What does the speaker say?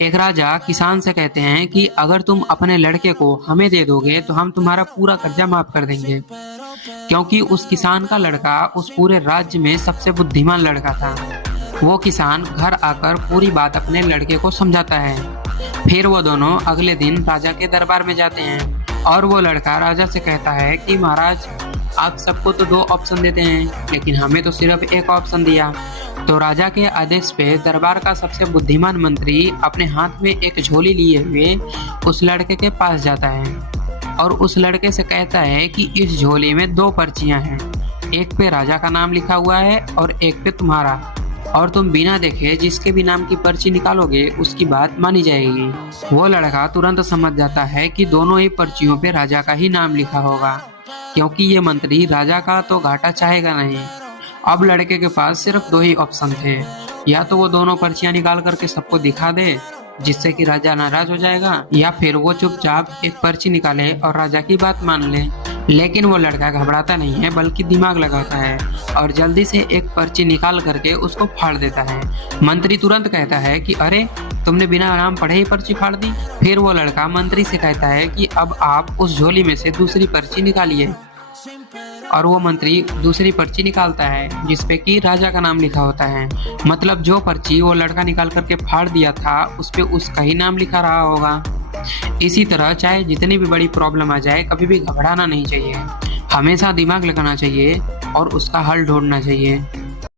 एक राजा किसान से कहते हैं कि अगर तुम अपने लड़के को हमें दे दोगे तो हम तुम्हारा पूरा कर्जा माफ कर देंगे। क्योंकि उस किसान का लड़का उस पूरे राज्य में सबसे बुद्धिमान लड़का था। वो किसान घर आकर पूरी बात अपने लड़के को समझाता है। फिर वो दोनों अगले दिन राजा के दरबार में जाते हैं और वो लड़का राजा से कहता है कि महाराज, आप सबको तो 2 ऑप्शन देते हैं लेकिन हमें तो सिर्फ एक ऑप्शन दिया। तो राजा के आदेश पे दरबार का सबसे बुद्धिमान मंत्री अपने हाथ में एक झोली लिए हुए उस लड़के के पास जाता है और उस लड़के से कहता है कि इस झोली में 2 पर्चियां हैं। एक पे राजा का नाम लिखा हुआ है और एक पे तुम्हारा, और तुम बिना देखे जिसके भी नाम की पर्ची निकालोगे उसकी बात मानी जाएगी। वो लड़का तुरंत समझ जाता है कि दोनों ही पर्चियों पे राजा का ही नाम लिखा होगा, क्योंकि ये मंत्री राजा का तो घाटा चाहेगा नहीं। अब लड़के के पास सिर्फ 2 ही ऑप्शन थे, या तो वो दोनों पर्चियां निकाल करके सबको दिखा दे जिससे कि राजा नाराज हो जाएगा, या फिर वो चुपचाप एक पर्ची निकाले और राजा की बात मान ले। लेकिन वो लड़का घबराता नहीं है बल्कि दिमाग लगाता है और जल्दी से एक पर्ची निकाल करके उसको फाड़ देता है। मंत्री तुरंत कहता है कि अरे, तुमने बिना नाम पढ़े ही पर्ची फाड़ दी। फिर वो लड़का मंत्री से कहता है कि अब आप उस झोली में से दूसरी पर्ची निकालिए, और वो मंत्री दूसरी पर्ची निकालता है जिसपे कि राजा का नाम लिखा होता है। मतलब जो पर्ची वो लड़का निकाल करके फाड़ दिया था उस पे उसका ही नाम लिखा रहा होगा। इसी तरह चाहे जितनी भी बड़ी प्रॉब्लम आ जाए, कभी भी घबराना नहीं चाहिए, हमेशा दिमाग लगाना चाहिए और उसका हल ढूंढना चाहिए।